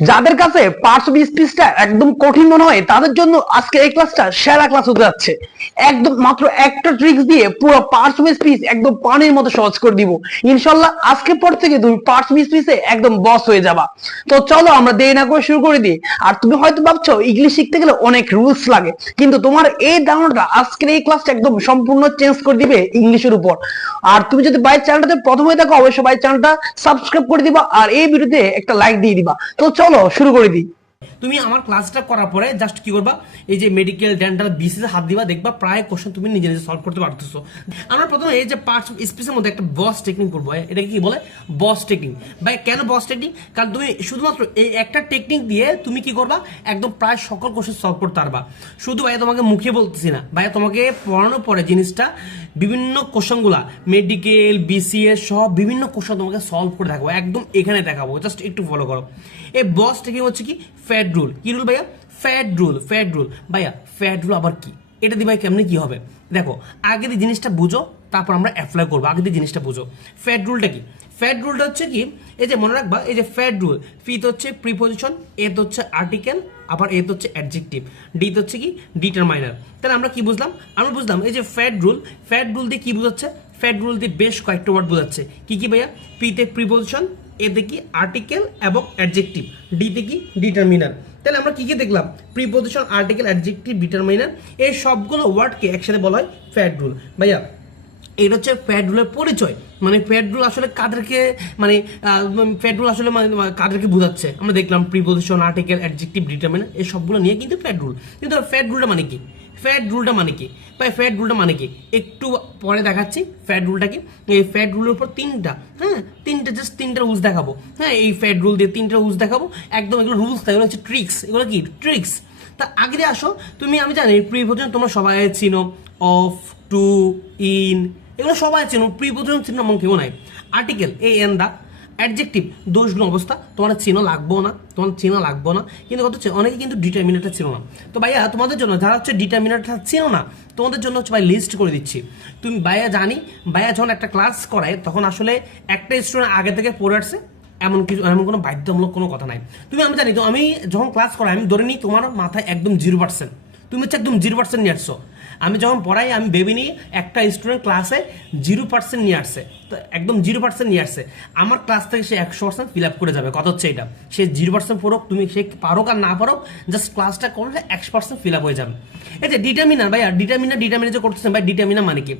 যাদের কাছে parts of স্পিচটা একদম কঠিন মনে হয় তাদের জন্য আজকে এই ক্লাসটা সেরা ক্লাস হতে যাচ্ছে। একদম মাত্র একটা ট্রিক্স দিয়ে পুরো পার্টস অফ স্পিচ একদম পানির মতো সহজ করে দিব। ইনশাল্লাহ আজকে পর থেকে তুমি পার্টস অফ স্পিচে একদম বস হয়ে যাবা। তো চলো আমরা দেরি না করে শুরু করে দিই। আর তুমি হয়তো ভাবছো ইংলিশ শিখতে গেলে অনেক রুলস লাগে, কিন্তু তোমার এই ধারণাটা আজকের এই ক্লাসটা একদম সম্পূর্ণ চেঞ্জ করে দিবে ইংলিশের উপর। আর তুমি যদি বাই চ্যানেলটাতে প্রথম হয়ে থাকো অবশ্যই বাই চ্যানেলটা সাবস্ক্রাইব করে দিবা আর এই ভিডিওতে একটা লাইক দিয়ে দিবা। তো চলো শুরু করে দিই। তুমি আমার ক্লাসটা করার পরে জাস্ট কি করবা, এই যে মেডিকেল ডেন্টাল বিসিএস হাত দিবা, দেখবা প্রায় কোশ্চেন তুমি নিজে নিজে সলভ করতে পারতেছো। আমরা প্রথমে এই যে পার্টস অফ স্পিচের মধ্যে একটা বস টেকনিক করবো। এটা কি বলে? বস টেকনিক। ভাই কেন বস টেকনিক? কারণ তুমি শুধুমাত্র এই একটা টেকনিক দিয়ে তুমি কি করবা, একদম প্রায় সকল কোশ্চেন সলভ করতে পারবা। শুধু ভাই তোমাকে মুখে বলতেছি না, ভাই তোমাকে পড়ানোর পরে জিনিসটা বিভিন্ন কোশ্চেনগুলা মেডিকেল বিসিএস সব বিভিন্ন কোশ্চেন তোমাকে সলভ করে দেখাবো, একদম এখানে দেখাবো, জাস্ট একটু ফলো করো। এই বস টেকনিক হচ্ছে কি ফ্যাট রুল। কি রুল ভাইয়া? Fat rule. ফ্যাট রুল ভাইয়া, ফ্যাট রুল আবার কি? এটা দিয়ে ভাই কেমনে কি হবে? দেখো, আগে দিয়ে জিনিসটা বুঝো, তারপর আমরা অ্যাপ্লাই করবো। আগে দিয়ে জিনিসটা বুঝো। ফ্যাট রুলটা কি? ফ্যাট রুলটা হচ্ছে কি, এই যে মনে রাখবা, এই যে ফ্যাট রুল, ফিত হচ্ছে প্রিপোজিশন, এত হচ্ছে আর্টিকেল, আবার এত হচ্ছে অ্যাডজেক্টিভ, ডি হচ্ছে কি ডিটারমাইনার। তাহলে আমরা কি বুঝলাম? আমরা বুঝলাম এই যে ফ্যাট রুল, ফ্যাট রুল দিয়ে কি বোঝাচ্ছে? ফ্যাট রুল দিয়ে বেশ কয়েকটা ওয়ার্ড বোঝাচ্ছে। কি কি ভাইয়া? পিতে প্রিপোজিশন, এতে কি আর্টিকেল এবং অ্যাডজেক্টিভ, ডিতে কি ডিটারমিনার। তাহলে আমরা কি কি দেখলাম? প্রিপোজিশন, আর্টিকেল, অ্যাডজেক্টিভ, ডিটারমিনার, এই সবগুলো ওয়ার্ডকে একসাথে বলা হয় ফ্যাট রুল। ভাইয়া এটা হচ্ছে ফ্যাট রুলের পরিচয়। মানে ফ্যাট রুল আসলে কাদেরকে, মানে ফ্যাট রুল আসলে কাদেরকে বোঝাচ্ছে আমরা দেখলাম। প্রিপোজিশন, আর্টিকেল, অ্যাডজেক্টিভ, ডিটারমিনার, এই সবগুলো নিয়ে কিন্তু ফ্যাট রুল। কিন্তু ফ্যাট রুলটা মানে কি? ফ্যাট রুলটা মানে কি ভাই? ফ্যাট রুলটা মানে কি একটু পরে দেখাচ্ছি। ফ্যাট রুলটা কি? এই ফ্যাট রুলের উপর তিনটা, হ্যাঁ তিনটা, জাস্ট তিনটা রুলস দেখাবো। হ্যাঁ, এই ফ্যাট রুল দিয়ে তিনটা রুলস দেখাবো। একদম এগুলো রুলস না, এগুলো হচ্ছে ট্রিক্স। এগুলো কি ট্রিক্স? তা আগে দিয়ে আসো, তুমি আমি জানি প্রিপোজিশন তোমরা সবাই চিনো, অফ, টু, ইন, এগুলো সবাই চেনো। প্রিপোজিশন চিহ্ন এমন কেউ নাই। Article a an the, adjective দোষগুলো অবস্থা, তোমার চেনা লাগবো না, তোমার চেনা লাগবো না। কিন্তু কত হচ্ছে অনেকে কিন্তু ডিটারমিনারটা চেনো না। তো ভাইয়া তোমাদের জন্য যারা হচ্ছে ডিটারমিনারটা চেনো না, তোমাদের জন্য হচ্ছে ভাই লিস্ট করে দিচ্ছি। তুমি ভাইয়া জানি, ভাইয়া যখন একটা ক্লাস করায় তখন আসলে একটা স্টুডেন্ট আগে থেকে পড়ে আসছে, এমন কিছু, এমন কোনো বাধ্যতামূলক কোনো কথা নাই। তুমি আমি জানি তো, আমি যখন ক্লাস করাই আমি ধরে নিই তোমার মাথায় একদম 0%, তুমি হচ্ছে একদম 0% নিয়ে আসছো। আমি যখন পড়াই আমি ভেবে নিই একটা স্টুডেন্ট ক্লাসে 0% নিয়ে আসছে, তো একদম 0% নিয়ে আসছে, আমার ক্লাস থেকে সে 100% ফিল আপ করে যাবে। কথা হচ্ছে এটা, সে 0% পড়ুক, তুমি সে পারোক আর না পারোক, জাস্ট ক্লাসটা করলে 100% ফিল আপ হয়ে যাবে। এই যে ডিটারমিনার ভাইয়া, ডিটারমিনার যে করতেছেন ভাই, ডিটারমিনার মানে কি?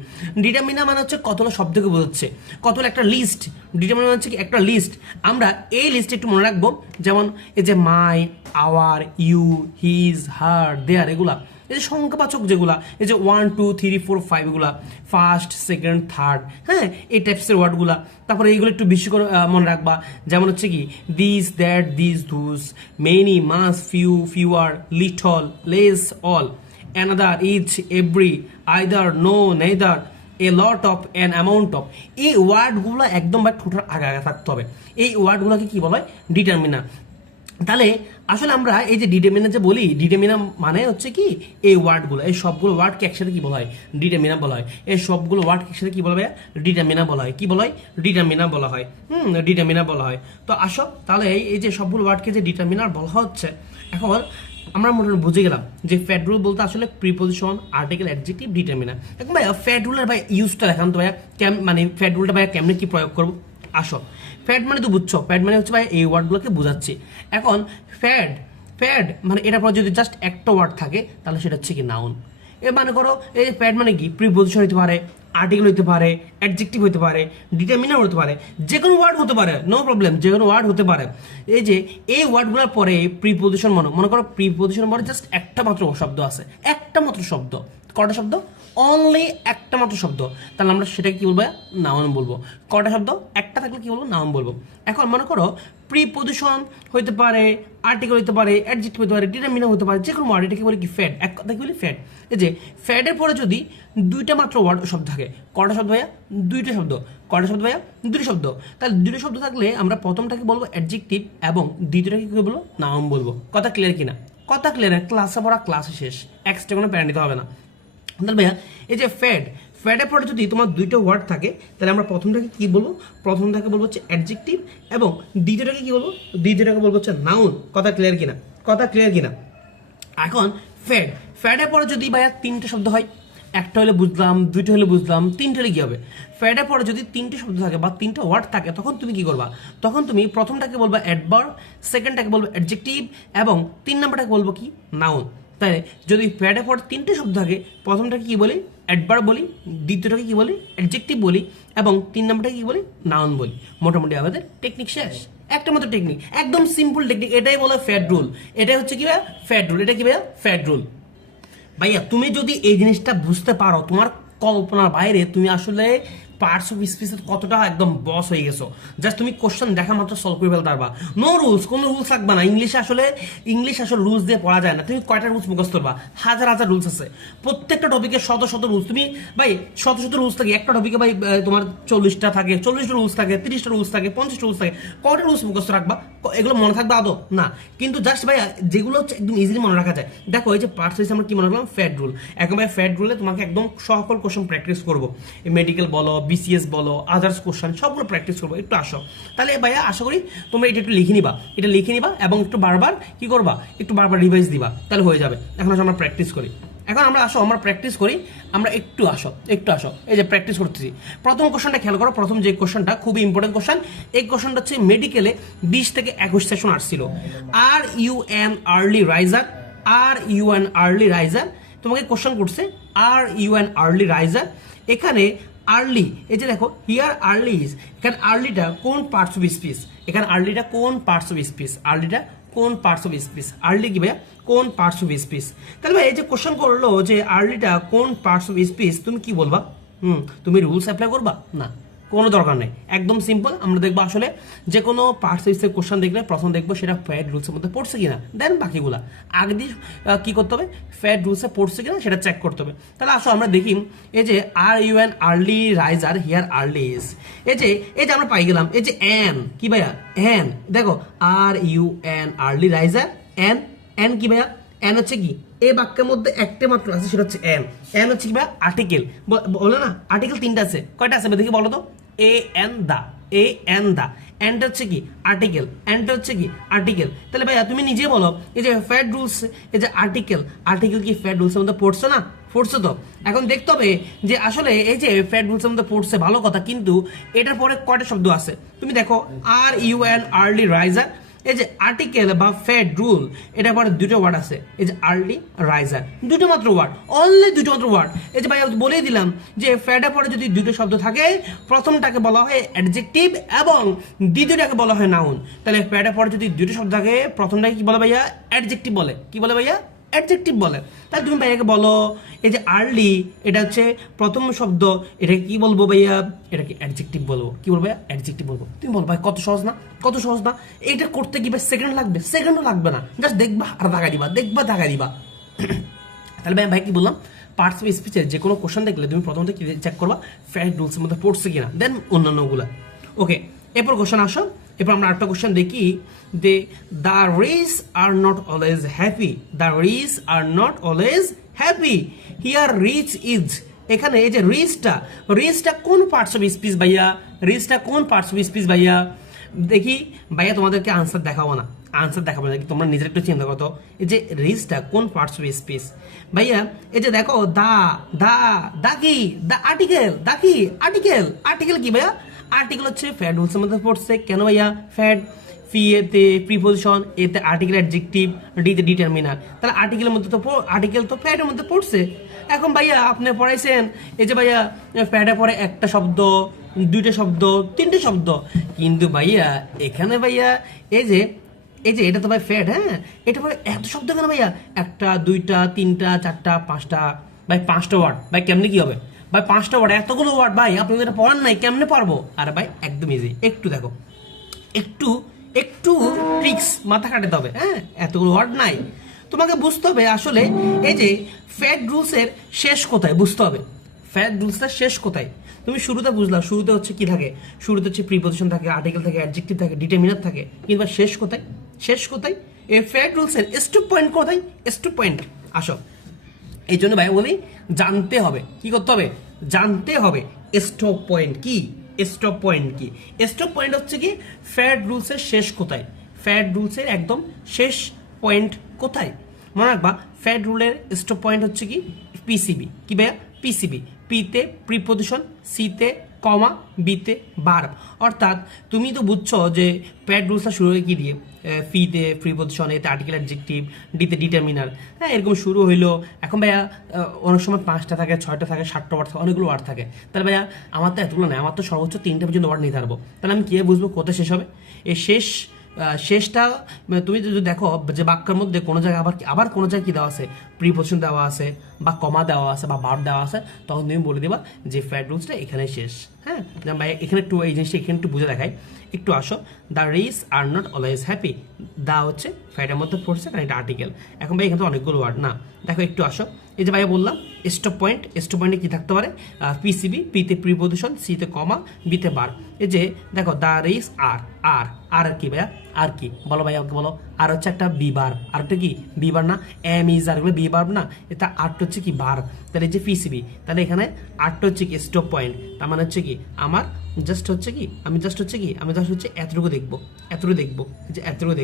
ডিটারমিনার মানে হচ্ছে কতগুলো শব্দকে বোঝাচ্ছে, কতগুলো একটা লিস্ট। ডিটারমিনার হচ্ছে কি একটা লিস্ট। আমরা এই লিস্টে একটু মনে রাখবো, যেমন এই যে মাই, আওয়ার, ইউ, হিজ, হার, দেয়ার, এগুলা এই যে সংখ্যাবাচক যেগুলা, এই যে 1 2 3 4 5, এগুলা ফার্স্ট, সেকেন্ড, থার্ড, হ্যাঁ এই টাইপসের ওয়ার্ডগুলা। তারপরে এইগুলো একটু বেশি করে মনে রাখবা, যেমন হচ্ছে কি this, that, this, those, many, much, few, fewer, little, less, all, another, each, every, either, no, neither, a lot of, an amount of. এই ওয়ার্ডগুলো একদম বা ঠোঁটার আগে আগে থাকতে হবে। এই ওয়ার্ডগুলোকে কি বলা হয়? ডিটারমিনার। তাহলে আসলে আমরা এই যে ডিটারমিনার যে বলি, ডিটারমিনার মানে হচ্ছে কি এই ওয়ার্ডগুলো, এই সবগুলো ওয়ার্ডকে একসাথে কি বলা হয়? ডিটারমিনার বলা হয়। এই সবগুলো ওয়ার্ডকে একসাথে কি বলা হয়? ডিটারমিনার বলা হয়। কি বলা হয়? ডিটারমিনার বলা হয়। ডিটারমিনার বলা হয়। তো আসো তাহলে এই যে সবগুলো ওয়ার্ডকে যে ডিটারমিনার বলা হচ্ছে, এখন আমরা মোটামুটি বুঝে গেলাম যে ফ্যাট রুল বলতে আসলে প্রিপোজিশন, আর্টিকেল, অ্যাডজেক্টিভ, ডিটারমিনার। এখন ভাইয়া ফ্যাট রুলের ভাই ইউজটা দেখান তো ভাইয়া, মানে ফ্যাট রুলটা ভাইয়া কেমনে কি প্রয়োগ করবো? আসো, ফ্যাট মানে তো বুঝছো, ফ্যাট মানে হচ্ছে ভাই এই ওয়ার্ডগুলোকে বোঝাচ্ছি। এখন ফ্যাট, ফ্যাট মানে এটার পর যদি জাস্ট একটা ওয়ার্ড থাকে তাহলে সেটা হচ্ছে কি নাউন। এ মানে করো এই ফ্যাট মানে কি প্রিপোজিশন হতে পারে, আর্টিকেল হতে পারে, অ্যাডজেক্টিভ হতে পারে, ডিটারমিনার হতে পারে, যে কোনো ওয়ার্ড হতে পারে, নো প্রবলেম, যে কোনো ওয়ার্ড হতে পারে। এই যে এই ওয়ার্ডগুলোর পরে প্রিপোজিশন, মনে করো প্রিপোজিশন পরে জাস্ট একটা মাত্র শব্দ আছে, একটা মাত্র শব্দ। কটা শব্দ? অনলি একটা মাত্র শব্দ। তাহলে আমরা সেটাকে কি বলবো? নাউন বলবো। কটা শব্দ? একটা থাকলে কি বলবো? নাউন বলবো। এখন মনে করো প্রিপোজিশন হইতে পারে, আর্টিকেল হইতে পারে, অ্যাডজেক্টিভ হতে পারে, ডিটারমিনার হতে পারে, যে কোনো ওয়ার্ড, এটাকে বলে কি ফ্যাট। এক কথা কি বলি? ফ্যাট। এই যে ফ্যাটের পরে যদি দুইটা মাত্র ওয়ার্ড শব্দ থাকে, কটা শব্দ ভাইয়া? দুইটা শব্দ। কটা শব্দ ভাইয়া? দুটো শব্দ। তাহলে দুটো শব্দ থাকলে আমরা প্রথমটাকে বলবো অ্যাডজেক্টিভ এবং দ্বিতীয়টাকে কি বলবো? নাউন বলবো। কথা ক্লিয়ার কিনা? কথা ক্লিয়ার। ক্লাসে পড়া ক্লাসে শেষ, এক্সট্রা কোনো প্যারা নিতে হবে না। তাহলে ভাইয়া এই যে ফ্যাট, ফ্যাডের পরে যদি তোমার দুইটা ওয়ার্ড থাকে তাহলে আমরা প্রথমটাকে কি বলবো, প্রথমটাকে বলবো হচ্ছে অ্যাডজেক্টিভ এবং দ্বিতীয়টাকে কি বলবো, দ্বিতীয়টাকে বলবো হচ্ছে নাউন। কথা ক্লিয়ার কিনা, কথা ক্লিয়ার কিনা? এখন ফ্যাডের পরে যদি ভাইয়া তিনটে শব্দ হয়, একটা হলে বুঝলাম, দুইটা হলে বুঝলাম, তিনটে হলে কি হবে? ফ্যাডের পরে যদি তিনটে শব্দ থাকে বা তিনটা ওয়ার্ড থাকে তখন তুমি কি করবা, তখন তুমি প্রথমটাকে বলবা অ্যাডভার্ব, সেকেন্ডটাকে বলবো অ্যাডজেক্টিভ এবং তিন নাম্বারটাকে বলবো কি, নাউন। তাই যদি ফ্যাডের পর তিনটে শব্দ থাকে প্রথমটাকে কি বলি, অ্যাডভার্ব বলি, দ্বিতীয়টাকে কি বলি, অ্যাডজেক্টিভ বলি এবং তিন নাম্বারটাকে কি বলি, নাউন বলি। মোটামুটি আমাদের টেকনিক শেষ। একটা মতো টেকনিক, একদম সিম্পল টেকনিক, এটাই বলে ফ্যাড রুল। এটাই হচ্ছে কি ভাইয়া ফ্যাড রুল। এটা কি ভাইয়া ফ্যাড রুল। ভাইয়া তুমি যদি এই জিনিসটা বুঝতে পারো, তোমার কল্পনার বাইরে, তুমি আসলে পার্টস অফ স্পিচের কতটা একদম বস হয়ে গেছো। জাস্ট তুমি কোশ্চেন দেখা মাত্র সলভ করে ফেলতে পারবা। নো রুলস, কোনো রুলস রাখবা না। ইংলিশ আসলে রুলস দিয়ে পড়া যায় না। তুমি কয়টা রুলস মুখস্থ করবা? হাজার হাজার রুলস আছে। প্রত্যেকটা টপিকে শত শত রুলস। তুমি ভাই শত শত রুলস থাকে একটা টপিকে, ভাই তোমার 40টা থাকে, 40টা রুলস থাকে, 30টা রুলস থাকে, 50টা রুলস থাকে। কয়টা রুলস মুখস্থ রাখবা? এগুলো মনে থাকবে আদৌ না। কিন্তু জাস্ট ভাই যেগুলো হচ্ছে একদম ইজিলি মনে রাখা যায়। দেখো এই যে পার্টস হয়েছে আমরা কি মনে রাখলাম, ফ্যাড রুল। এখন ভাই ফ্যাড রুলে তোমাকে একদম সকল কোশ্চেন প্র্যাকটিস করবো। মেডিকেল বলো, বিসিএস বলো, আদার্স কোশ্চেন সবগুলো প্র্যাকটিস করবো। একটু আসো তাহলে ভাইয়া, আশা করি তোমরা এটা একটু লিখে নিবা, এটা লিখে নিবা এবং একটু বারবার কি করবা, একটু বারবার রিভাইজ দিবা, তাহলে হয়ে যাবে। এখন আসো আমরা প্র্যাকটিস করি। এখন আমরা প্র্যাকটিস করি। আমরা একটু আসো। এই যে প্র্যাকটিস করতেছি। প্রথম কোশ্চেনটা খেয়াল করো। প্রথম যে কোশ্চেনটা খুবই ইম্পর্টেন্ট কোশ্চেন। এই কোশ্চেনটা হচ্ছে মেডিকেলে 20 থেকে 21 সেশন আসছিল। Are you an early riser, তোমাকে কোশ্চেন করছে are you an early riser. এখানে আর্লি, এই যে দেখো হিয়ার আর্লি ইজ, এখানে আর্লিটা কোন পার্টস অফ স্পিচ, এখানে আর্লিটা কোন পার্টস অফ স্পিচ, আর্লিটা কোন পার্টস অফ স্পিচ, আর্লি কি ভাইয়া কোন পার্টস অফ স্পিচ। তাহলে ভাই এই যে কোশ্চেন করলো যে আর্লিটা কোন পার্টস অফ স্পিচ, তুমি কি বলবা? তুমি রুলস অ্যাপ্লাই করবা না, কোনো দরকার নেই, একদম সিম্পল। আমরা দেখবো আসলে যে কোনো পার্টস অফ স্পিচের কোশ্চেন দেখলে প্রথম দেখবো সেটা ফ্যাড রুলসের মধ্যে পড়ছে কিনা, দেন বাকিগুলা আগে দিয়ে কি করতে হবে, ফ্যাড রুলসে পড়ছে কিনা সেটা চেক করতে হবে। তাহলে আসো আমরা দেখি এই যে are you an early riser here early is, এই যে আমরা পাই গেলাম এই যে অ্যান কি ভাইয়া, অ্যান দেখো are you an early riser, an কি ভাইয়া, অ্যান হচ্ছে কি এই বাক্যের মধ্যে একটা মাত্র আছে, সেটা হচ্ছে অ্যান হচ্ছে কি ভাইয়া আর্টিকেল। বলে না আর্টিকেল তিনটা আছে, কয়টা আছে দেখি বলো তো? এ এন দা, অ্যান্ড হচ্ছে কি আর্টিকেল, তাহলে ভাইয়া তুমি নিজে বলো এই যে ফ্যাড রুলস, এই যে আর্টিকেল কি ফ্যাড রুলসের মধ্যে পড়ছে না? পড়ছে তো। এখন দেখতে হবে যে আসলে এই যে ফ্যাড রুলসের মধ্যে পড়ছে ভালো কথা, কিন্তু এটার পরে কয়টা শব্দ আছে তুমি দেখো। Are you an early riser, এই যে আর্টিকেল বা ফ্যাড রুল, এটার পরে দুটো ওয়ার্ড আছে, এই যে আর্লি রাইজার, দুটো মাত্র ওয়ার্ড, অনলি দুটো মাত্র ওয়ার্ড। এই যে ভাই বলেই দিলাম যে ফ্যাডের পরে যদি দুটো শব্দ থাকে প্রথমটাকে বলা হয় অ্যাডজেক্টিভ এবং দ্বিতীয়টাকে বলা হয় নাউন। তাহলে ফ্যাডের পরে যদি দুটো শব্দ থাকে প্রথমটাকে কি বলে ভাইয়া, অ্যাডজেক্টিভ বলে। কি বলে ভাইয়া? অ্যাডজেক্টিভ বলে। তাহলে তুমি ভাইয়াকে বলো এই যে আর্লি, এটা হচ্ছে প্রথম শব্দ, এটাকে কি বলবো ভাইয়া, এটাকে অ্যাডজেক্টিভ বলবো। কি বলবো ভাইয়া? অ্যাডজেক্টিভ বলবো। তুমি বলো ভাই কত সহজ না, কত সহজ না। এইটা করতে কি ভাই সেকেন্ড লাগবে? সেকেন্ডও লাগবে না, জাস্ট দেখবা আর দাগা দিবা। তাহলে ভাই কি বললাম, পার্টস অফ স্পিচের যে কোনো কোশ্চেন দেখলে তুমি প্রথমত কি চেক করবা, ফ্যাড রুলসের মধ্যে পড়ছে কিনা, দেন অন্যান্যগুলা। ওকে, এরপর কোশ্চেন আসো। এরপর আমরা আরেকটা কোশ্চেন দেখি যে the rich are not always happy, here rich is. এখানে এই যে রিচটা কোন পার্টস অফ স্পিচ ভাইয়া, দেখি ভাইয়া তোমাদেরকে আনসার দেখাবো না, তোমরা নিজের একটু চিন্তা করো। এই যে রিচটা কোন পার্টস অফ স্পিচ ভাইয়া, এই যে দেখো আর্টিকেল কি ভাইয়া, আর্টিকেল হচ্ছে ফ্যাড রুলসের মধ্যে পড়ছে। কেন ভাইয়া? ফ্যাড, এতে প্রিপোজিশন, এতে আর্টিকেল অ্যাডজেক্টিভ, ডিতে ডিটারমিনার। তাহলে আর্টিকেল তো ফ্যাডের মধ্যে পড়ছে। এখন ভাইয়া আপনি পড়াইছেন এই যে ভাইয়া ফ্যাডের পরে একটা শব্দ, দুইটা শব্দ, তিনটে শব্দ, কিন্তু ভাইয়া এখানে ভাইয়া এই যে এটা তো ভাই ফ্যাড, হ্যাঁ, এটা পরে এত শব্দ কেন ভাইয়া? একটা, দুইটা, তিনটা, চারটা, পাঁচটা, ভাই 5টা ওয়ার্ড। ভাই কেমনে কি হবে ভাই? 5টা ওয়ার্ড, এতগুলো ওয়ার্ড ভাই আপনাদের এটা পড়ান নাই, কেমনে পারবো? আরে ভাই একদম ইজি। একটু দেখো, একটু ট্রিক্স মাথা কাটাতে হবে, হ্যাঁ, এতগুলো ওয়ার্ড নাই। তোমাকে বুঝতে হবে আসলে এই যে ফ্যাড রুলসের শেষ কোথায়, বুঝতে হবে ফ্যাড রুলসের শেষ কোথায়। তুমি শুরুতে বুঝলা, শুরুতে হচ্ছে কি থাকে, শুরুতে হচ্ছে প্রিপোজিশন থাকে, আর্টিকেল থাকে, অ্যাডজেক্টিভ থাকে, ডিটারমিনার থাকে, কিন্তু শেষ কোথায়? এই ফ্যাড রুলসের স্টপ পয়েন্ট কোথায়? আসো, এই জন্য ভাই বলি জানতে হবে, কি করতে হবে, জানতে হবে স্টপ পয়েন্ট কি। স্টপ পয়েন্ট কি? স্টপ পয়েন্ট হচ্ছে কি ফ্যাট রুলসের শেষ কোথায়, ফ্যাট রুলসের একদম শেষ পয়েন্ট কোথায়। মনে রাখবা ফ্যাট রুলের স্টপ পয়েন্ট হচ্ছে কি পিসিবি। কি ভাইয়া? পিসিবি। পিতে প্রিপোজিশন, সিতে কমা, বিতে ভার্ব। অর্থাৎ তুমি তো বুঝছো যে ফ্যাট রুলসটা শুরু হয় কি দিয়ে, ফিতে প্রিপোজিশন, এতে আর্টিকেল অ্যাডজেক্টিভ, ডিতে ডিটারমিনার। হ্যাঁ, এরকম শুরু হইলো। এখন ভাইয়া অনেক সময় 5টা থাকে, 6টা থাকে, 7টা ওয়ার্ড থাকে, অনেকগুলো ওয়ার্ড থাকে। তাহলে ভাইয়া আমার তো এতগুলো নেই, আমার তো সর্বোচ্চ 3টা পর্যন্ত ওয়ার্ড নিতে পারবো। তাহলে আমি কীভাবে বুঝবো কোথায় শেষ হবে? এই শেষটা তুমি যদি দেখো যে বাক্যের মধ্যে কোনো জায়গায় আবার কোনো জায়গায় কি দেওয়া আছে, প্রিপোজিশন দেওয়া আছে বা কমা দেওয়া আছে বা ভার্ব দেওয়া আছে, তখন তুমি বলে দিবা যে ফ্যাট রুলসটা এখানে শেষ। হ্যাঁ, এখানে একটু এই জিনিসটা এখানে একটু বুঝে দেখাই। একটু আসো। The rich are not always happy. The হচ্ছে ফ্যাটের মধ্যে পড়ছে কারণ এটা আর্টিকেল। এখন ভাই এখানে তো অনেকগুলো ওয়ার্ড না, দেখো একটু আসো। এই যে ভাইয়া বললাম স্টপ পয়েন্ট, স্টপ পয়েন্টে কি থাকতে পারে? পিসিবি, পিতে প্রিপোজিশন, সিতে কমা, বিতে ভার্ব। এই যে দেখো দ্য রিচ আর কি ভাইয়া? আর কি বলো ভাইয়া, বলো। আর হচ্ছে একটা বি ভার্ব। আর একটা কি বি ভার্ব না? এম ইজ আর গুলো বি ভার্ব না? এটা আরটা হচ্ছে কি ভার্ব। তাহলে এই যে পিসিবি, তাহলে এখানে আরটা হচ্ছে কি স্টপ পয়েন্ট। তার মানে হচ্ছে কি আমি জাস্ট হচ্ছে এতটুকু দেখবো, যে এতটুকু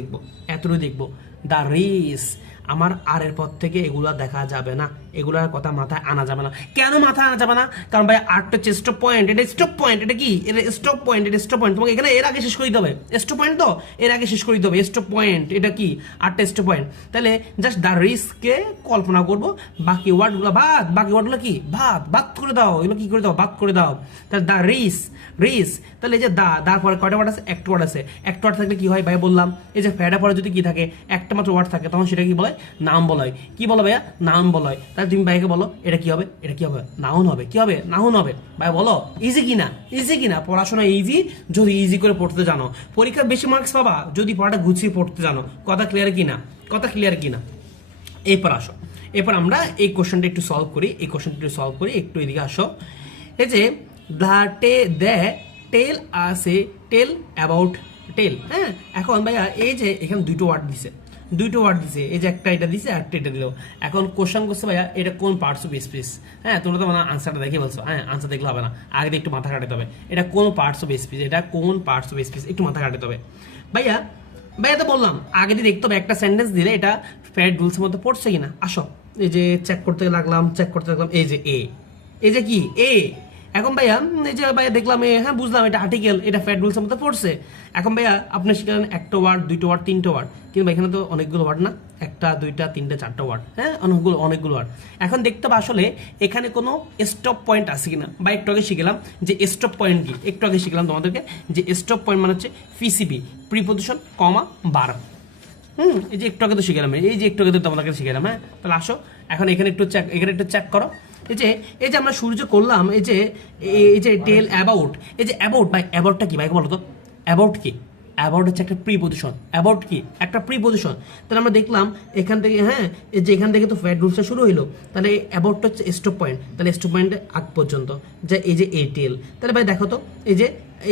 দেখবো। দ্য রেস, আমার আর এর পর থেকে এগুলা দেখা যাবে না, এগুলার কথা মাথায় আনা যাবে না। কেন মাথায় আনা যাবে না? কারণ ভাই আরটা হচ্ছে স্টপ পয়েন্ট। এটা স্টপ পয়েন্ট, এটা কি? এটা স্টপ পয়েন্ট, এটা স্টপ পয়েন্ট। তোমাকে এখানে এর আগে শেষ করে দিতে হবে। স্টপ পয়েন্ট তো এর আগে শেষ করে দিতে হবে। স্টপ পয়েন্ট এটা কি? আরটা স্টপ পয়েন্ট। তাহলে জাস্ট দ্য রিস্ককে কল্পনা করবো, বাকি ওয়ার্ডগুলো বাকিগুলো কি বাদ করে দাও। এগুলো কি করে দাও? বাদ করে দাও। তাহলে দ্য রিস, তাহলে এই যে দার পরে কয়টা ওয়ার্ড আছে? একটা ওয়ার্ড আছে। একটা ওয়ার্ড থাকলে কি হয় ভাই বললাম, এই যে ফ্যাডা পরে যদি কি থাকে, একটা মাত্র ওয়ার্ড থাকে, তখন সেটা কি বলে? নাম বলা হয়। কি বলো ভাইয়া? নাম বলা হয়। তাহলে তুমি ভাইকে বলো এটা কি হবে? নাউন হবে। কি হবে? নাউন হবে। ভাই বলো ইজি কিনা? পড়াশোনা ইজি যদি ইজি করে পড়তে জানো, পরীক্ষা বেশি মার্কস পাবা যদি পড়াটা গুছিয়ে পড়তে জানো। কথা ক্লিয়ার কিনা? এরপর আসো, এরপর আমরা এই কোশ্চেনটা একটু সলভ করি। একটু এদিকে আসো। এই যে the tell us A tell about টেল। হ্যাঁ, এখন ভাইয়া এই যে এখানে দুটো ওয়ার্ড দিছে, এই যে একটা এটা দিছে, একটা এটা দিল। এখন কোশ্চেন করছে ভাইয়া এটা কোন পার্টস অফ স্পিচ। হ্যাঁ, তোমরা তো মানে আনসারটা দেখে বলছো। হ্যাঁ, আনসার দেখলে হবে না, আগে একটু মাথা কাটাতে হবে। এটা কোন পার্টস অফ স্পিচ, একটু মাথা কাটাতে হবে। ভাইয়া তো বললাম আগে দিয়ে দেখতে হবে একটা সেন্টেন্স দিলে এটা ফ্যাট রুলসের মধ্যে পড়ছে কিনা। আসো, এই যে চেক করতে লাগলাম। এই যে এই যে কি এ। এখন ভাইয়া এই যে ভাইয়া দেখলাম হ্যাঁ বুঝলাম এটা আর্টিকেল, এটা ফ্যাট রুলসের মধ্যে পড়ছে। এখন ভাইয়া আপনি শিখলেন একটা ওয়ার্ড, দুইটা ওয়ার্ড, তিনটা ওয়ার্ড, কিন্তু এখানে তো অনেকগুলো ওয়ার্ড না, একটা, দুইটা, তিনটা, 4টা ওয়ার্ড। হ্যাঁ, অনেকগুলো ওয়ার্ড। এখন দেখতে হবে আসলে এখানে কোনো স্টপ পয়েন্ট আছে কিনা। বা একটু আগে শিখলাম যে স্টপ পয়েন্ট কি, তোমাদেরকে যে স্টপ পয়েন্ট মানে হচ্ছে পিসিবি, প্রিপোজিশন, কমা, ভার্ব। এই যে একটু আগে তো শিখলাম, তোমাদেরকে শিখলাম। হ্যাঁ, তাহলে আসো এখন এখানে একটু চেক করো। এই যে আমরা শুরু যে করলাম, এই যে টেল অ্যাবাউট, এই যে অ্যাবাউট ভাই, অ্যাবাউটটা কি ভাই বলো তো? অ্যাবাউট কি? অ্যাবাউট হচ্ছে একটা প্রিপোজিশন। তাহলে আমরা দেখলাম এখান থেকে, হ্যাঁ এই যে এখান থেকে তো ফ্যাট রুলসটা শুরু হইলো। তাহলে অ্যাবাউটটা হচ্ছে স্টপ পয়েন্ট। তাহলে স্টপ পয়েন্টে আগ পর্যন্ত যে এই যে এ টেল। তাহলে ভাই দেখো তো এই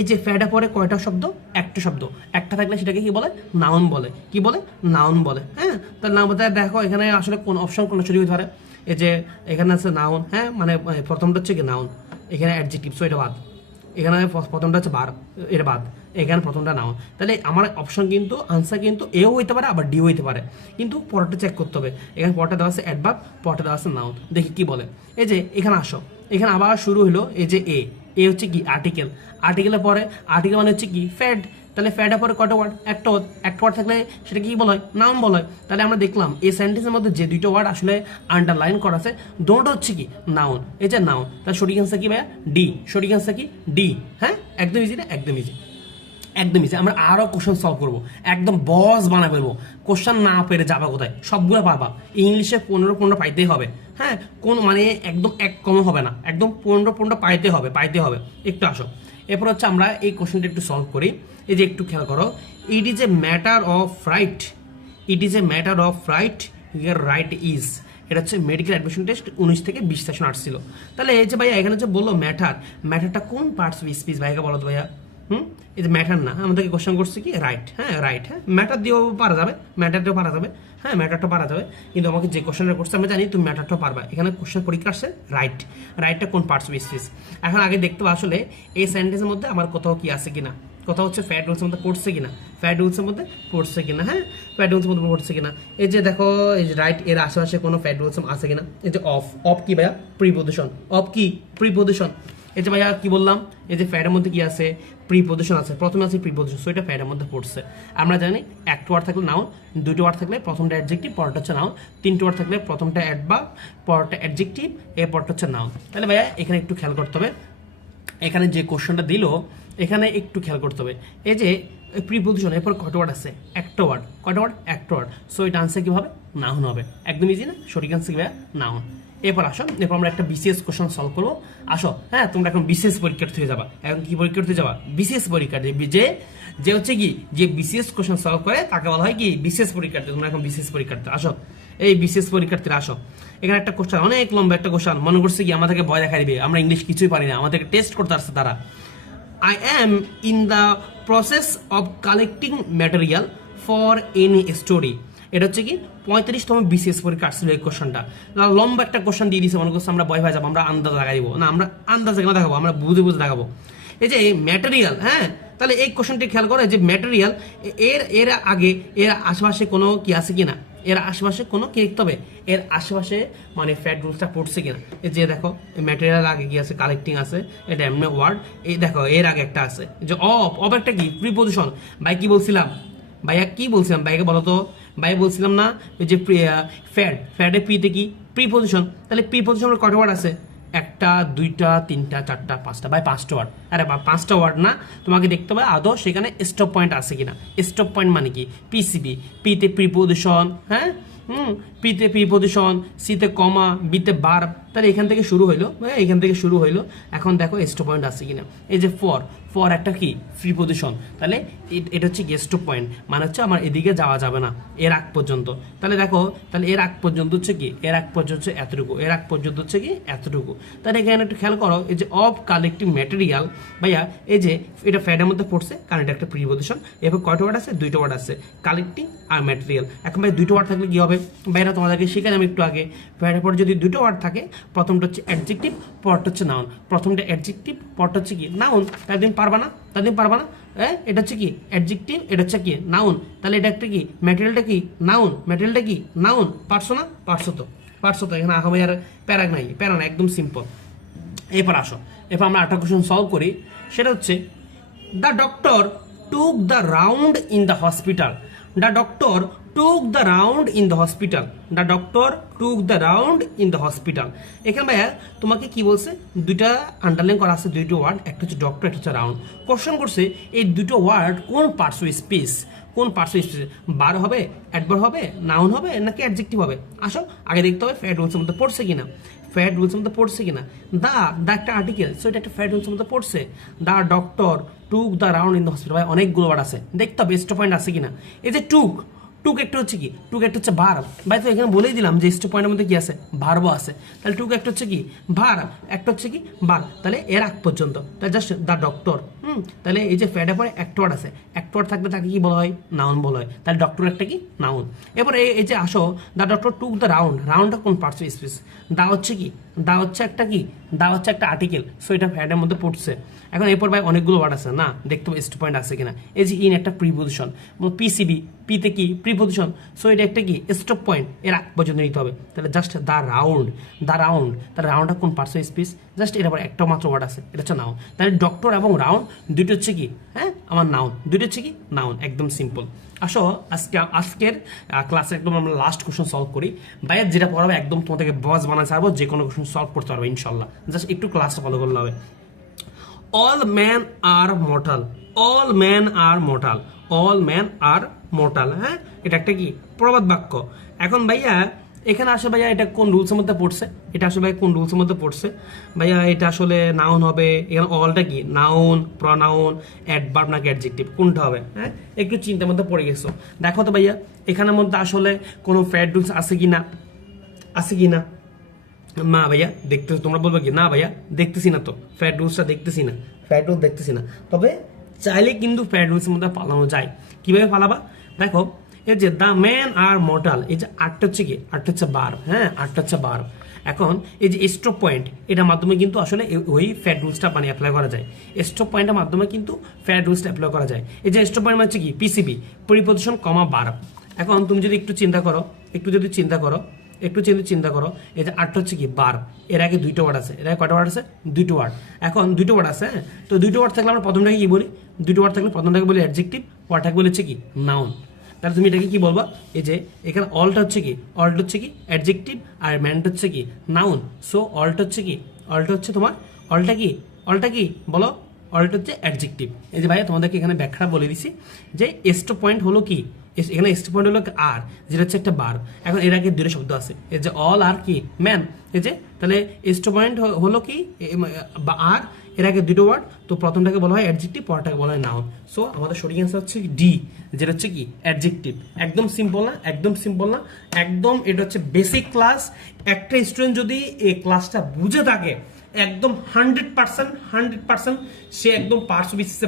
যে ফ্যাডা পরে কয়টা শব্দ? একটা শব্দ। একটা থাকলে সেটাকে কি বলে? নাউন বলে। কি বলে? নাউন বলে। হ্যাঁ, তাহলে নাম দেখো এখানে আসলে কোন অপশন কোন চুরি হতে পারে? এই যে এখানে আছে নাউন। হ্যাঁ, মানে প্রথমটা হচ্ছে কি নাউন, এখানে অ্যাডজেক্টিভ, সো এটা বাদ। এখানে প্রথমটা হচ্ছে ভার্ব, এটা বাদ। এখানে প্রথমটা নাউন। তাহলে আমার অপশন কিন্তু আনসার কিন্তু এও হইতে পারে আবার ডিও হইতে পারে, কিন্তু পরেরটা চেক করতে হবে। এখানে পরটা দেওয়া আছে অ্যাডভার্ব, পরটা দেওয়া আছে নাউন। দেখি কি বলে। এই যে এখানে আসো, এখানে আবার শুরু হলো এই যে এ হচ্ছে কি আর্টিকেল। আর্টিকেলের পরে আর্টিকেল মানে হচ্ছে কি ফ্যাড। তাহলে ফ্যাডের পরে কয়টা ওয়ার্ড? একটা ওয়ার্ড থাকলে সেটা কি বলা হয়? নাউন বলা হয়। তাহলে আমরা দেখলাম এই সেন্টেন্সের মধ্যে যে দুইটা ওয়ার্ড আসলে আন্ডারলাইন করা আছে, দুটোটা হচ্ছে কি নাউন। এই যে নাউন, তাহলে সঠিক অ্যান্সার কি ভাইয়া? ডি। হ্যাঁ, একদম ইজি না? একদম ইজি। আমরা আরো কোশ্চেন সলভ করবো, একদম বস বানাবো। কোশ্চেন না পেরে যাবা কোথায়? সবগুলো পাবা। ইংলিশে 15 পাইতেই হবে। হ্যাঁ, কোন মানে একদম এক কম হবে না, একদম 15 পাইতে হবে। একটু আসো, এরপর হচ্ছে আমরা এই কোশ্চেনটা একটু সলভ করি। এই যে একটু খেয়াল করো, it is a matter of right year right is. এটা হচ্ছে মেডিকেল অ্যাডমিশন টেস্ট 19 থেকে 20 সেশন আসছিল। তাহলে এই যে ভাইয়া এখানে যে বললো ম্যাটারটা কোন পার্টস অফ স্পিচ ভাইকে বলো তো ভাইয়া? এই যে ম্যাটার না, আমাদেরকে কোশ্চেন করছে কি রাইট, হ্যাঁ রাইট, হ্যাঁ ম্যাটার দিয়েও পারা যাবে, ম্যাটারটাও পারা যাবে, হ্যাঁ ম্যাটারটা পারা যাবে, কিন্তু আমাকে যে কোশ্চেনটা করছে আমি জানি তুমি ম্যাটারটাও পারবা। এখানে কোশ্চেন পরীক্ষা আসছে রাইট, রাইটটা কোন পার্টস অফ স্পিচ। এখন আগে দেখতে হবে আসলে এই সেন্টেন্সের মধ্যে আমার কোথাও কি আছে কিনা, কথা হচ্ছে ফ্যাট রুলসের মধ্যে পড়ছে কিনা, ফ্যাট রুলসের মধ্যে পড়ছে কিনা, হ্যাঁ ফ্যাট রুলসের মধ্যে পড়ছে কিনা। এই যে দেখো এই যে রাইট এর আশেপাশে কোনো ফ্যাট রুলস আছে কিনা। এই যে অফ, অফ কি ভাইয়া প্রিপোজিশন, অফ কি প্রিপোজিশন। এই যে ভাইয়া কি বললাম, এই যে ফ্যাটের মধ্যে কি আছে প্রিপোজিশন আছে, প্রথমে আছে প্রিপোজিশন, সো এটা ফ্যাটের মধ্যে পড়ছে। আমরা জানি একটা ওয়ার্ড থাকলে নাউন, দুটো ওয়ার্ড থাকলে প্রথমটা অ্যাডজেক্টিভ পরটা হচ্ছে নাউন, তিনটে ওয়ার্ড থাকলে প্রথমটা অ্যাডভার্ব পরটা অ্যাডজেক্টিভ এরপরটা হচ্ছে নাউন। তাহলে ভাইয়া এখানে একটু খেয়াল করতে হবে, এখানে যে কোশ্চেনটা দিল এখানে একটু খেয়াল করতে হবে। এই যে প্রিপোজিশন এরপর কত ওয়ার্ড আছে, একটা ওয়ার্ড, কত ওয়ার্ড একটা ওয়ার্ড, সো এটা আনসার কি হবে নাউন হবে, একদম ইজি না, সঠিক আনসার কি ভাইয়া নাউন। এরপর আসো, এরপর আমরা একটা বিসিএস কোশ্চেন সলভ করবো। আসো হ্যাঁ তোমরা এখন বিসিএস পরীক্ষার্থী হয়ে যাবা, এখন কি পরীক্ষার্থী যাবা বিসিএস পরীক্ষার্থী, যে হচ্ছে কি যে বিসিএস কোশ্চেন সলভ করে তাকে বলা হয় কি বিসিএস পরীক্ষার্থী। তোমরা এখন বিসিএস পরীক্ষার্থী আসো, এই বিসিএস পরীক্ষার্থীরা আসো। এখানে একটা কোশ্চেন অনেক লম্বা একটা কোশ্চেন, মনে করছে কি আমাদেরকে ভয় দেখা দিবে, আমরা ইংলিশ কিছুই পারি না, আমাদেরকে টেস্ট করতে আসছে তারা। I am in the process of collecting material for any story. এটা হচ্ছে কি 35তম বিসিএস পরীক্ষা আসছিল এই কোশ্চেনটা, লম্বা একটা কোশ্চেন দিয়ে দিয়েছে, মনে করছে আমরা ভয় যাবো, আমরা আন্দাজ দেখা দিব না, আমরা আন্দাজে কেন দেখাবো, আমরা বুঝে বুঝে দেখাবো। এই যে ম্যাটেরিয়াল, হ্যাঁ তাহলে এই কোশ্চেনটি খেয়াল করো যে ম্যাটেরিয়াল এর আগে এর আশেপাশে কোনো কি আছে কিনা, এর আশেপাশে কোনো কি লিখতে হবে, এর আশেপাশে মানে ফ্যাট রুলসটা পড়ছে কিনা। এই যে দেখো ম্যাটেরিয়াল আগে কি আছে কালেক্টিং আছে, এটা এমনি ওয়ার্ড, এই দেখো এর আগে একটা আছে যে অফ একটা কি প্রিপোজিশন। ভাই কি বলছিলাম, ভাইয়া কি বলছিলাম, ভাইকে বলো তো, ভাই বলছিলাম না এই যে ফ্যাটের পিতে কি প্রিপোজিশন, তাহলে প্রিপোজিশনের কত ওয়ার্ড আছে, একটা দুইটা তিনটা চারটা পাঁচটা, ভাই পাঁচটা ওয়ার্ড, আরে বা পাঁচটা ওয়ার্ড না, তোমাকে দেখতে হবে আদৌ সেখানে স্টপ পয়েন্ট আছে কিনা। স্টপ পয়েন্ট মানে কি পিসিবি, পিতে প্রিপোজিশন, হ্যাঁ পিতে প্রিপোজিশন, সিতে কমা, বিতে ভার্ব, তাহলে এখান থেকে শুরু হইলো, এখান থেকে শুরু হইলো, এখন দেখো স্টপ পয়েন্ট আছে কিনা। এই যে ফর একটা কি প্রিপোজিশন, তাহলে এটা হচ্ছে কি স্টপ পয়েন্ট, মানে হচ্ছে আমার এদিকে যাওয়া যাবে না এর আগ পর্যন্ত। তাহলে দেখো তাহলে এর আগ পর্যন্ত হচ্ছে কি, এর আগ পর্যন্ত হচ্ছে এতটুকু, এর আগ পর্যন্ত হচ্ছে কি এতটুকু। তাহলে এখানে একটু খেয়াল করো এই যে অফ কালেক্টিভ ম্যাটেরিয়াল, ভাইয়া এই যে এটা ফ্যাটের মধ্যে পড়ছে কারণ এটা একটা প্রিপোজিশন। এরপর কয়টা ওয়ার্ড আছে, দুইটা ওয়ার্ড আছে কালেক্টিং আর ম্যাটেরিয়াল। এখন ভাই দুইটা ওয়ার্ড থাকলে কি হবে, ভাইরা তোমাদেরকে শিখাই আমি একটু আগে, ফ্যাটের পরে যদি দুটো ওয়ার্ড থাকে প্রথমটা হচ্ছে অ্যাডজেক্টিভ পরটা হচ্ছে নাউন, প্রথমটা অ্যাডজেক্টিভ পরটা হচ্ছে কি নাউন, তাহলে তুমি পারবা না, তাহলে তুমি পারবা না, এটা হচ্ছে কি অ্যাডজেক্টিভ, এটা হচ্ছে কি নাউন, তাহলে এটা একটা কি ম্যাটেরিয়ালটা কি নাউন, ম্যাটেরিয়ালটা কি নাউন, পারছো না, পারছো তো, এখানে আহমে আর প্যারা নাই, প্যারা না, একদম সিম্পল। এরপর আসো, এরপর আমরা একটা কোশ্চেন সলভ করি, সেটা হচ্ছে the doctor took the round in the hospital, the doctor took the round in the hospital, the doctor took the round in the hospital. এখানে ভাইয়া তোমাকে কি বলছে, দুইটা আন্ডারলাইন করা আছে, দুইটো ওয়ার্ড, একটা হচ্ছে ডক্টর, একটা হচ্ছে রাউন্ড। কোশ্চেন করছে এই দুটো ওয়ার্ড কোন পার্টস অফ স্পিচ, কোন পার্টস অফ স্পিচ, বার হবে, অ্যাডভার্ব হবে, নাউন হবে নাকি অ্যাডজেক্টিভ হবে। আসো আগে দেখতে হবে ফ্যাট রুলসের মধ্যে পড়ছে কিনা, ফ্যাট রুলসের মধ্যে পড়ছে কিনা। দা একটা আর্টিকেল, সো এটা একটা ফ্যাট রুলসের মধ্যে পড়ছে। The doctor took the round in the hospital, ভাই অনেকগুলো ওয়ার্ড আছে, দেখতে হবে স্টপ পয়েন্ট আছে কিনা। এই যে টুক একটা হচ্ছে কি, টুক একটা হচ্ছে ভার্ব, ভাই তো এখানে বলেই দিলাম যে স্টপ পয়েন্টের মধ্যে কি আছে ভার্বও আছে, তাহলে টুক একটা হচ্ছে কি ভার্ব, একটা হচ্ছে কি ভার্ব, তাহলে এর আগ পর্যন্ত, তাহলে জাস্ট দ্য ডক্টর, তাহলে এই যে ফ্যাটের পরে একটা ওয়ার্ড আছে, একটা ওয়ার্ড থাকলে তাকে কি বলা হয় নাউন বলা হয়, তাহলে ডক্টর একটা কি নাউন। এরপরে এই যে আসো the doctor took the round, রাউন্ডটা কোন পার্টস অফ স্পিচ, দা হচ্ছে কি, দা হচ্ছে একটা কি, দা হচ্ছে একটা আর্টিকেল, সো এটা ফ্যাটের মধ্যে পড়ছে। এখন এরপর ভাই অনেকগুলো ওয়ার্ড আছে না, দেখতে হবে স্টপ পয়েন্ট আছে কিনা। এই যে ইন একটা প্রিপোজিশন, পিসিবি, পিতে কি প্রিপোজিশন, সো এটা একটা কি স্টপ পয়েন্ট, এর আগ পর্যন্ত নিতে হবে। তাহলে জাস্ট দ্য রাউন্ড, তাহলে রাউন্ডটা কোন পার্টস অফ স্পিচ, জাস্ট এর পর একটা মাত্র ওয়ার্ড আছে, এটা হচ্ছে নাউন। তাহলে ডক্টর এবং রাউন্ড দুটো হচ্ছে কি, হ্যাঁ আমার নাউন, দুটো হচ্ছে কি নাউন, একদম সিম্পল। আসো আজকের ক্লাসে একদম আমরা লাস্ট কোশ্চেন সলভ করি, ভাইয়া যেটা পড়াবে একদম তোমাদেরকে বস বানাতে পারবো, যে কোনো কোশ্চেন সলভ করতে পারবে ইনশাল্লাহ, জাস্ট একটু ক্লাসটা ফলো করলে হবে। All men are mortal, all men are mortal, all men are mortal, হ্যাঁ এটা একটা কি প্রবাদ বাক্য। এখন ভাইয়া এখানে আসে ভাইয়া এটা কোন রুলসের মধ্যে পড়ছে, এটা আসলে ভাই কোন রুলসের মধ্যে পড়ছে, ভাইয়া এটা আসলে নাউন হবে, এখানে অলটা কি নাউন, প্রনাউন, অ্যাডভার্ব নাকি অ্যাডজেক্টিভ, কোনটা হবে, হ্যাঁ একটু চিন্তার মধ্যে পড়ে গেছো। দেখো তো ভাইয়া এখানের মধ্যে আসলে কোনো ফ্যাট রুলস আছে কি না, আছে কি না, না ভাইয়া দেখতে, তোমরা বলবে কি না ভাইয়া দেখতেছি না, তো ফ্যাট রুলসটা দেখতেছি না, ফ্যাট রুল দেখতেছি না, তবে চাইলে কিন্তু ফ্যাট রুলসের মধ্যে পালানো যায়। কিভাবে পালাবা দেখো, এই যে দ্য ম্যান আর মর্টাল, এই যে আটটা হচ্ছে কি, আটটা হচ্ছে বার, হ্যাঁ আটটা হচ্ছে বার। এখন এই যে স্টপ পয়েন্ট, এটার মাধ্যমে কিন্তু আসলে ওই ফ্যাট রুলসটা মানে অ্যাপ্লাই করা যায়। স্টপ পয়েন্টের মাধ্যমে কিন্তু ফ্যাট রুলসটা অ্যাপ্লাই করা যায়। এই যে স্টপ পয়েন্ট হচ্ছে কি পিসিবি, প্রিপোজিশন কমা বার। এখন তুমি যদি একটু চিন্তা করো, একটু চিন্তা করো, এই যে আটটা হচ্ছে কি বার, এর আগে দুইটা ওয়ার্ড আছে, এর আগে কয়টা ওয়ার্ড আছে, দুইটা ওয়ার্ড। এখন দুইটা ওয়ার্ড আছে, হ্যাঁ তো দুইটা ওয়ার্ড থাকলে আমরা প্রথমটাকে কি বলি, দুইটা ওয়ার্ড থাকলে প্রথমটাকে বলি অ্যাডজেক্টিভ, ওয়ার্ডটাকে বলি হচ্ছে কি নাউন। তাহলে তুমি এটাকে কি বলবা, এই যে এখানে অলটা হচ্ছে কি, অলটা হচ্ছে কি অ্যাডজেক্টিভ আর ম্যানটা হচ্ছে কি নাউন। সো অলটা হচ্ছে কি, অলটা হচ্ছে তোমার, অলটা কি, অলটা কি বলো, অলটা হচ্ছে অ্যাডজেক্টিভ। এই যে ভাইয়া তোমাদেরকে এখানে ব্যাখ্যা বলে দিছি যে স্টপ পয়েন্ট হলো কি, এখানে স্টপ পয়েন্ট হলো আর, যেটা হচ্ছে একটা বার। এখন এর আগে দুটো শব্দ আছে, এই যে অল আর কি ম্যান, এই যে তাহলে স্টপ পয়েন্ট হলো কি বা আর, এর আগে দুটো ওয়ার্ড, তো প্রথমটাকে বলা হয় অ্যাডজেক্টিভ, পরটাকে বলা হয় নাউন। সো আমাদের সঠিক অ্যান্সার হচ্ছে ডি, যেটা হচ্ছে কি অ্যাডজেক্টিভ। একদম সিম্পল না, একদম সিম্পল না, একদম এটা হচ্ছে বেসিক ক্লাস। একটা স্টুডেন্ট যদি এই ক্লাসটা বুঝে থাকে একদম 100% সে একদম পার্টস বিসিএস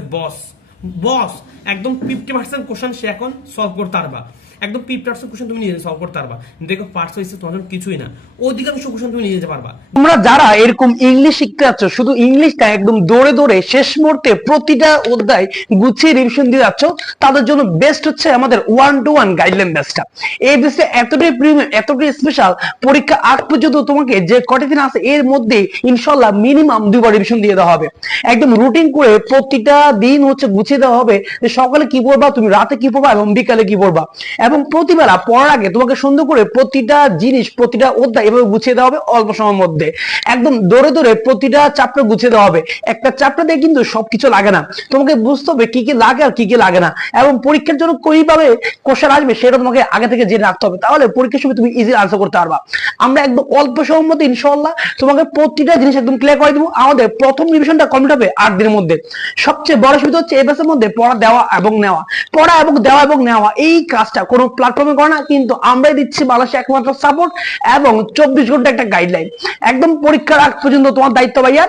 বস একদম 50% কোশ্চেন সে এখন সলভ করতে পারবা, একদম 50% কোশ্চেন তুমি নিজে সলভ করতে পারবা। দেখো পার্টস বিসিএস তোমার জন্য কিছুই না, অধিকাংশ কোশ্চেন তুমি নিয়ে যেতে পারবা। তোমরা যারা এরকম ইংলিশ শিখতে যাচ্ছ, শুধু ইংলিশটা একদম দৌড়ে দৌড়ে শেষ মুহূর্তে প্রতিটা অধ্যায় গুছিয়ে রিভিশন দিয়ে যাচ্ছ, তাদের জন্য বেস্ট হচ্ছে আমাদের 1-to-1 গাইডলাইন ব্যাচটা। এই ব্যাচটা এতটাই প্রিমিয়াম, এতটাই স্পেশাল, পরীক্ষা আগ পর্যন্ত তোমাকে যে কটা দিন আছে এর মধ্যে ইনশাল্লাহ মিনিমাম 2বার রিভিশন দিয়ে দেওয়া হবে। একদম রুটিন করে প্রতিটা দিন হচ্ছে গুছিয়ে দেওয়া হবে যে সকালে কি পড়বা, তুমি রাতে কি পড়বা এবং বিকালে কি পড়বা, এবং প্রতিবেলা পড়ার আগে তোমাকে সুন্দর করে প্রতিটা জিনিস, প্রতিটা অধ্যায় এভাবে গুছিয়ে দেওয়া হবে অল্প সময়ের মধ্যে। একদম দৌড়ে দৌড়ে প্রতিটা চ্যাপ্টার গুছিয়ে দেওয়া হবে। একটা চ্যাপ্টার দিয়ে কিন্তু সবকিছু লাগে না, তোমাকে বুঝতে হবে কি কি লাগে আর কি কি লাগে না, এবং পরীক্ষার জন্য কিভাবে কোশ্চেন আসবে সেটা তোমাকে আগে থেকে জেনে রাখতে হবে, তাহলে পরীক্ষার সময় তুমি ইজি আনসার করতে পারবা। আমরা একদম অল্প সময়ের মধ্যে ইনশাআল্লাহ তোমাকে প্রতিটা জিনিস একদম ক্লিয়ার করে দিব। আমাদের প্রথম রিভিশনটা কমপ্লিট হবে 8 দিনের মধ্যে। সবচেয়ে বড় সুবিধা হচ্ছে এই ব্যাচের মধ্যে পড়া দেওয়া এবং নেওয়া, পড়া এবং দেওয়া এবং নেওয়া এই কাজটা কোনো প্ল্যাটফর্মে করে না, কিন্তু আমরাই দিচ্ছি বাংলাদেশে একমাত্র সাপোর্ট এবং 24 ঘন্টা একটা গাইডলাইন। একদম পরীক্ষার আগ পর্যন্ত তোমার দায়িত্ব ভাইয়া।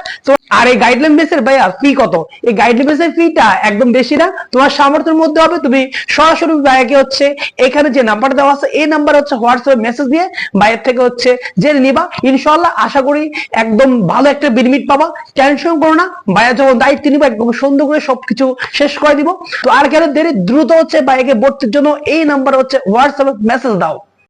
আর এই গাইডলাইন বেসের ভাইয়া ফি কত, এই গাইডলাইন বেসের ফিটা একদম বেশি না, তোমার সামর্থ্যের মধ্যে হবে। তুমি সরাসরি ভাইয়াকে হচ্ছে এখানে যে নাম্বার দেওয়া আছে এই নাম্বার হচ্ছে হোয়াটসঅ্যাপে মেসেজ দিয়ে ভাইয়ের থেকে হচ্ছে জেনে নিবা। ইনশাআল্লাহ আশা করি একদম ভালো একটা বেনিফিট পাবা। টেনশন করো না, ভাইয়া যখন দায়িত্ব নিবা একদম সুন্দর করে সবকিছু শেষ করে দিব। তো আর কেন দেরি, দ্রুত হচ্ছে ভাইয়াকে ভর্তির জন্য এই নাম্বার হচ্ছে হোয়াটসঅ্যাপে মেসেজ দাও।